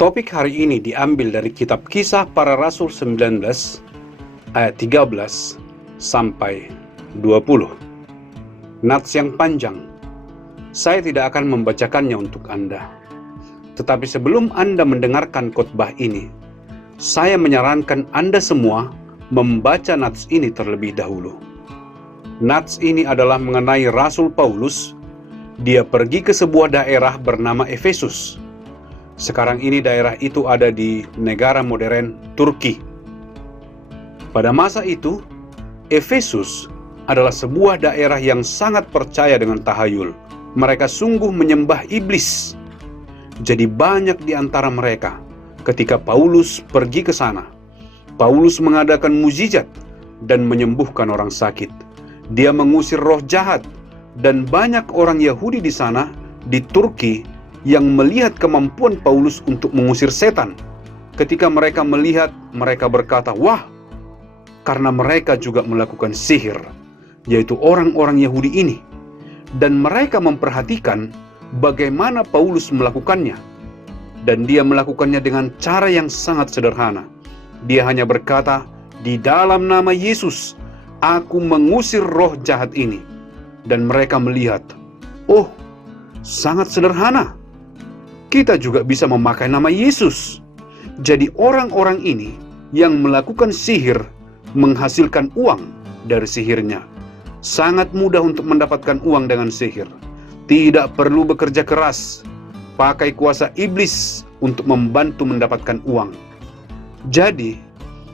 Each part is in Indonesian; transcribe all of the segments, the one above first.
Topik hari ini diambil dari kitab Kisah Para Rasul 19 ayat 13 sampai 20. Nats yang panjang. Saya tidak akan membacakannya untuk Anda. Tetapi sebelum Anda mendengarkan khotbah ini, saya menyarankan Anda semua membaca nats ini terlebih dahulu. Nats ini adalah mengenai Rasul Paulus. Dia pergi ke sebuah daerah bernama Efesus. Sekarang ini daerah itu ada di negara modern Turki. Pada masa itu, Efesus adalah sebuah daerah yang sangat percaya dengan tahayul. Mereka sungguh menyembah iblis. Jadi banyak di antara mereka ketika Paulus pergi ke sana, Paulus mengadakan mukjizat dan menyembuhkan orang sakit. Dia mengusir roh jahat, dan banyak orang Yahudi di sana, di Turki, yang melihat kemampuan Paulus untuk mengusir setan. Ketika mereka melihat, mereka berkata, "Wah," karena mereka juga melakukan sihir, yaitu orang-orang Yahudi ini. Dan mereka memperhatikan bagaimana Paulus melakukannya. Dan dia melakukannya dengan cara yang sangat sederhana. Dia hanya berkata, "Di dalam nama Yesus, aku mengusir roh jahat ini." Dan mereka melihat, "Oh, sangat sederhana. Kita juga bisa memakai nama Yesus." Jadi orang-orang ini yang melakukan sihir menghasilkan uang dari sihirnya. Sangat mudah untuk mendapatkan uang dengan sihir. Tidak perlu bekerja keras. Pakai kuasa iblis untuk membantu mendapatkan uang. Jadi,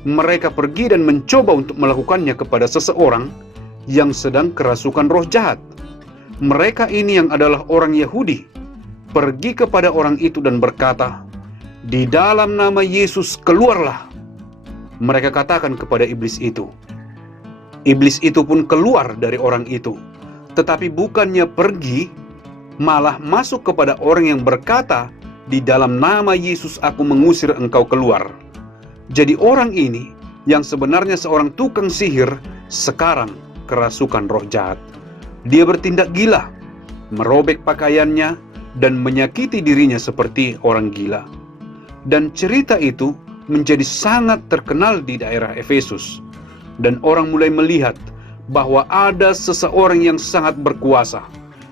mereka pergi dan mencoba untuk melakukannya kepada seseorang yang sedang kerasukan roh jahat. Mereka ini yang adalah orang Yahudi pergi kepada orang itu dan berkata, "Di dalam nama Yesus keluarlah." Mereka katakan kepada iblis itu. Iblis itu pun keluar dari orang itu. Tetapi bukannya pergi, malah masuk kepada orang yang berkata, "Di dalam nama Yesus aku mengusir engkau keluar." Jadi orang ini yang sebenarnya seorang tukang sihir sekarang kerasukan roh jahat. Dia bertindak gila, merobek pakaiannya, dan menyakiti dirinya seperti orang gila. Dan cerita itu menjadi sangat terkenal di daerah Efesus. Dan orang mulai melihat bahwa ada seseorang yang sangat berkuasa.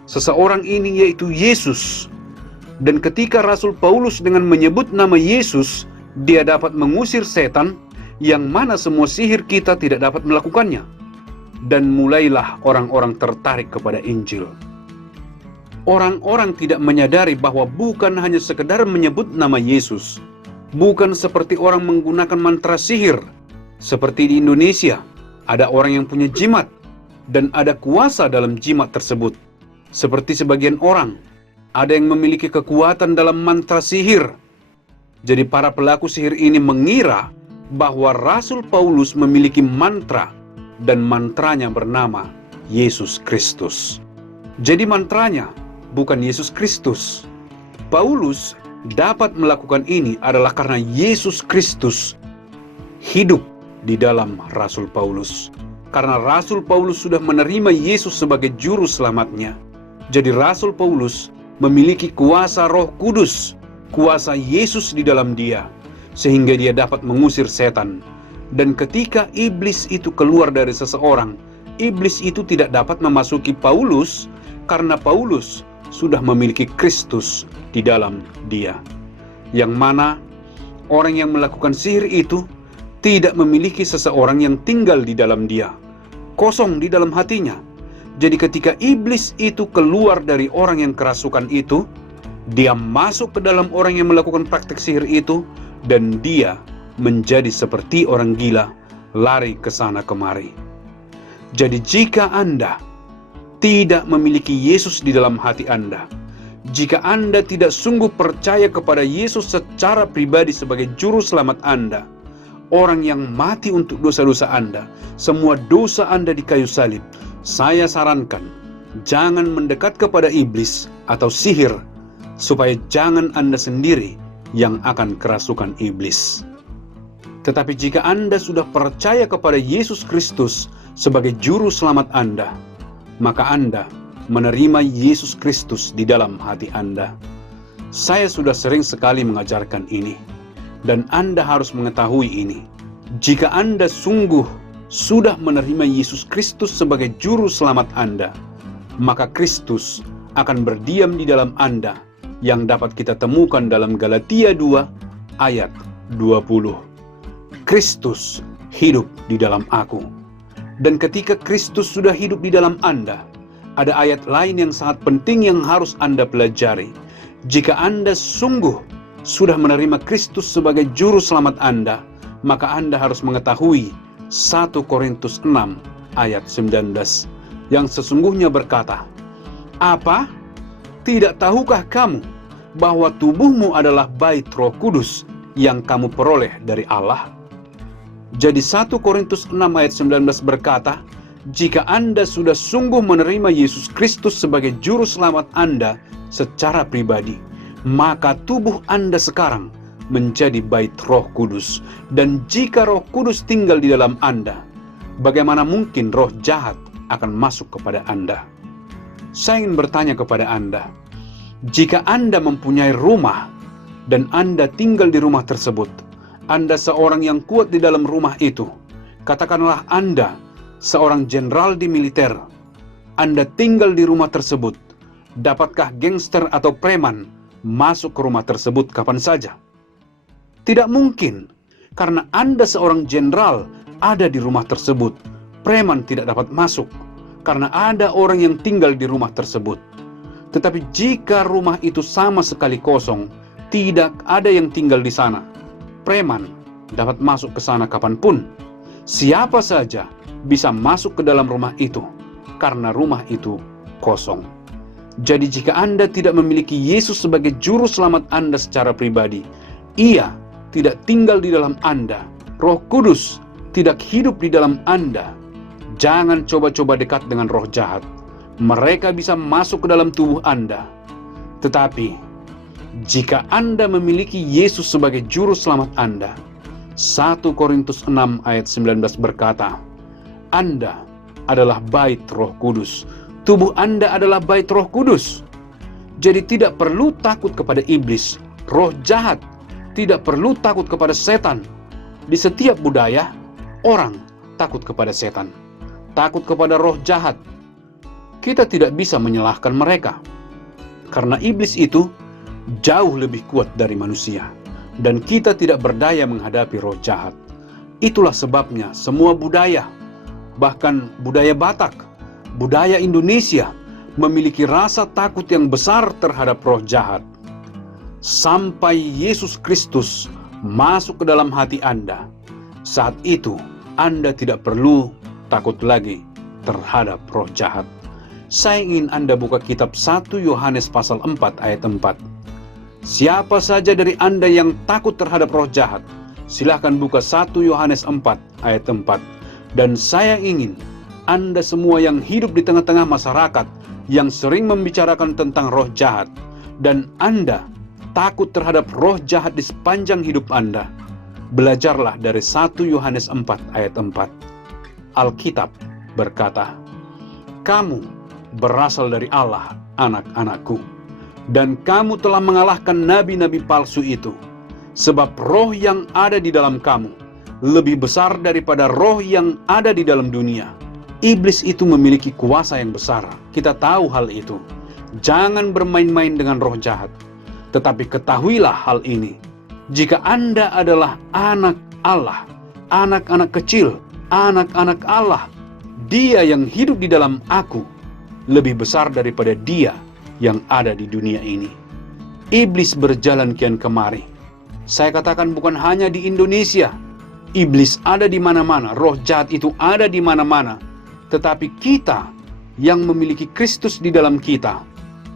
Seseorang ini yaitu Yesus. Dan ketika Rasul Paulus dengan menyebut nama Yesus, dia dapat mengusir setan, yang mana semua sihir kita tidak dapat melakukannya. Dan mulailah orang-orang tertarik kepada Injil. Orang-orang tidak menyadari bahwa bukan hanya sekedar menyebut nama Yesus. Bukan seperti orang menggunakan mantra sihir. Seperti di Indonesia, ada orang yang punya jimat, dan ada kuasa dalam jimat tersebut. Seperti sebagian orang, ada yang memiliki kekuatan dalam mantra sihir. Jadi para pelaku sihir ini mengira bahwa Rasul Paulus memiliki mantra, dan mantranya bernama Yesus Kristus. Jadi mantranya bukan Yesus Kristus. Paulus dapat melakukan ini adalah karena Yesus Kristus hidup di dalam Rasul Paulus. Karena Rasul Paulus sudah menerima Yesus sebagai juru selamatnya. Jadi Rasul Paulus memiliki kuasa Roh Kudus, kuasa Yesus di dalam dia, sehingga dia dapat mengusir setan. Dan ketika iblis itu keluar dari seseorang, iblis itu tidak dapat memasuki Paulus karena Paulus sudah memiliki Kristus di dalam dia. Yang mana orang yang melakukan sihir itu tidak memiliki seseorang yang tinggal di dalam dia. Kosong di dalam hatinya. Jadi ketika iblis itu keluar dari orang yang kerasukan itu, dia masuk ke dalam orang yang melakukan praktek sihir itu, dan dia menjadi seperti orang gila, lari ke sana kemari. Jadi jika Anda tidak memiliki Yesus di dalam hati Anda, jika Anda tidak sungguh percaya kepada Yesus secara pribadi sebagai juru selamat Anda, orang yang mati untuk dosa-dosa Anda, semua dosa Anda di kayu salib, saya sarankan, jangan mendekat kepada iblis atau sihir, supaya jangan Anda sendiri yang akan kerasukan iblis. Tetapi jika Anda sudah percaya kepada Yesus Kristus sebagai juru selamat Anda, maka Anda menerima Yesus Kristus di dalam hati Anda. Saya sudah sering sekali mengajarkan ini, dan Anda harus mengetahui ini. Jika Anda sungguh sudah menerima Yesus Kristus sebagai juru selamat Anda, maka Kristus akan berdiam di dalam Anda, yang dapat kita temukan dalam Galatia 2 ayat 20. Kristus hidup di dalam aku. Dan ketika Kristus sudah hidup di dalam Anda, ada ayat lain yang sangat penting yang harus Anda pelajari. Jika Anda sungguh sudah menerima Kristus sebagai juru selamat Anda, maka Anda harus mengetahui 1 Korintus 6 ayat 19 yang sesungguhnya berkata, "Apa? Tidak tahukah kamu bahwa tubuhmu adalah bait Roh Kudus yang kamu peroleh dari Allah?" Jadi 1 Korintus 6 ayat 19 berkata, jika Anda sudah sungguh menerima Yesus Kristus sebagai juru selamat Anda secara pribadi, maka tubuh Anda sekarang menjadi bait Roh Kudus. Dan jika Roh Kudus tinggal di dalam Anda, bagaimana mungkin roh jahat akan masuk kepada Anda? Saya ingin bertanya kepada Anda, jika Anda mempunyai rumah dan Anda tinggal di rumah tersebut, Anda seorang yang kuat di dalam rumah itu, katakanlah Anda seorang jenderal di militer, Anda tinggal di rumah tersebut, dapatkah gangster atau preman masuk ke rumah tersebut kapan saja? Tidak mungkin, karena Anda seorang jenderal ada di rumah tersebut. Preman tidak dapat masuk, karena ada orang yang tinggal di rumah tersebut. Tetapi jika rumah itu sama sekali kosong, tidak ada yang tinggal di sana, preman dapat masuk ke sana kapanpun. Siapa saja bisa masuk ke dalam rumah itu, karena rumah itu kosong. Jadi jika Anda tidak memiliki Yesus sebagai juru selamat Anda secara pribadi, Ia tidak tinggal di dalam Anda, Roh Kudus tidak hidup di dalam Anda, jangan coba-coba dekat dengan roh jahat. Mereka bisa masuk ke dalam tubuh Anda. Tetapi jika Anda memiliki Yesus sebagai juru selamat Anda, 1 Korintus 6 ayat 19 berkata, Anda adalah bait Roh Kudus. Tubuh Anda adalah bait Roh Kudus. Jadi tidak perlu takut kepada iblis, roh jahat. Tidak perlu takut kepada setan. Di setiap budaya, orang takut kepada setan, takut kepada roh jahat. Kita tidak bisa menyalahkan mereka, karena iblis itu jauh lebih kuat dari manusia, dan kita tidak berdaya menghadapi roh jahat. Itulah sebabnya semua budaya, bahkan budaya Batak, budaya Indonesia, memiliki rasa takut yang besar terhadap roh jahat. Sampai Yesus Kristus masuk ke dalam hati Anda, saat itu Anda tidak perlu takut lagi terhadap roh jahat. Saya ingin Anda buka kitab 1 Yohanes pasal 4 ayat 4. Siapa saja dari Anda yang takut terhadap roh jahat, silahkan buka 1 Yohanes 4 ayat 4. Dan saya ingin Anda semua yang hidup di tengah-tengah masyarakat yang sering membicarakan tentang roh jahat, dan Anda takut terhadap roh jahat di sepanjang hidup Anda, belajarlah dari 1 Yohanes 4 ayat 4. Alkitab berkata, kamu berasal dari Allah, anak-anakku, dan kamu telah mengalahkan nabi-nabi palsu itu, sebab roh yang ada di dalam kamu lebih besar daripada roh yang ada di dalam dunia. Iblis itu memiliki kuasa yang besar, kita tahu hal itu. Jangan bermain-main dengan roh jahat. Tetapi ketahuilah hal ini, jika Anda adalah anak Allah, anak-anak kecil, anak-anak Allah, Dia yang hidup di dalam aku lebih besar daripada dia yang ada di dunia ini. Iblis berjalan kian kemari. Saya katakan bukan hanya di Indonesia. Iblis ada di mana-mana, roh jahat itu ada di mana-mana. Tetapi kita yang memiliki Kristus di dalam kita,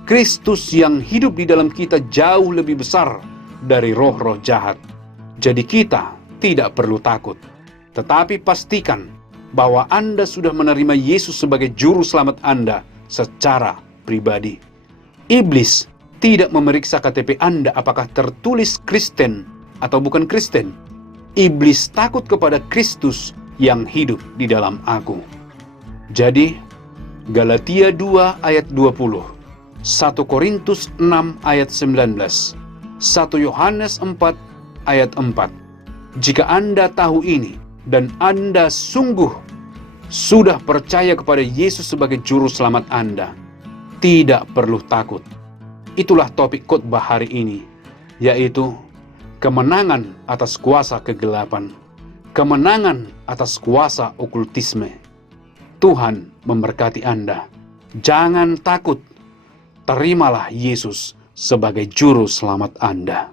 Kristus yang hidup di dalam kita jauh lebih besar dari roh-roh jahat. Jadi kita tidak perlu takut. Tetapi pastikan bahwa Anda sudah menerima Yesus sebagai juru selamat Anda secara pribadi. Iblis tidak memeriksa KTP Anda apakah tertulis Kristen atau bukan Kristen. Iblis takut kepada Kristus yang hidup di dalam aku. Jadi, Galatia 2 ayat 20. 1 Korintus 6 ayat 19, 1 Yohanes 4 ayat 4. Jika Anda tahu ini dan Anda sungguh sudah percaya kepada Yesus sebagai juru selamat Anda, tidak perlu takut. Itulah topik khotbah hari ini, yaitu kemenangan atas kuasa kegelapan, kemenangan atas kuasa okultisme. Tuhan memberkati Anda. Jangan takut. Terimalah Yesus sebagai juru selamat Anda.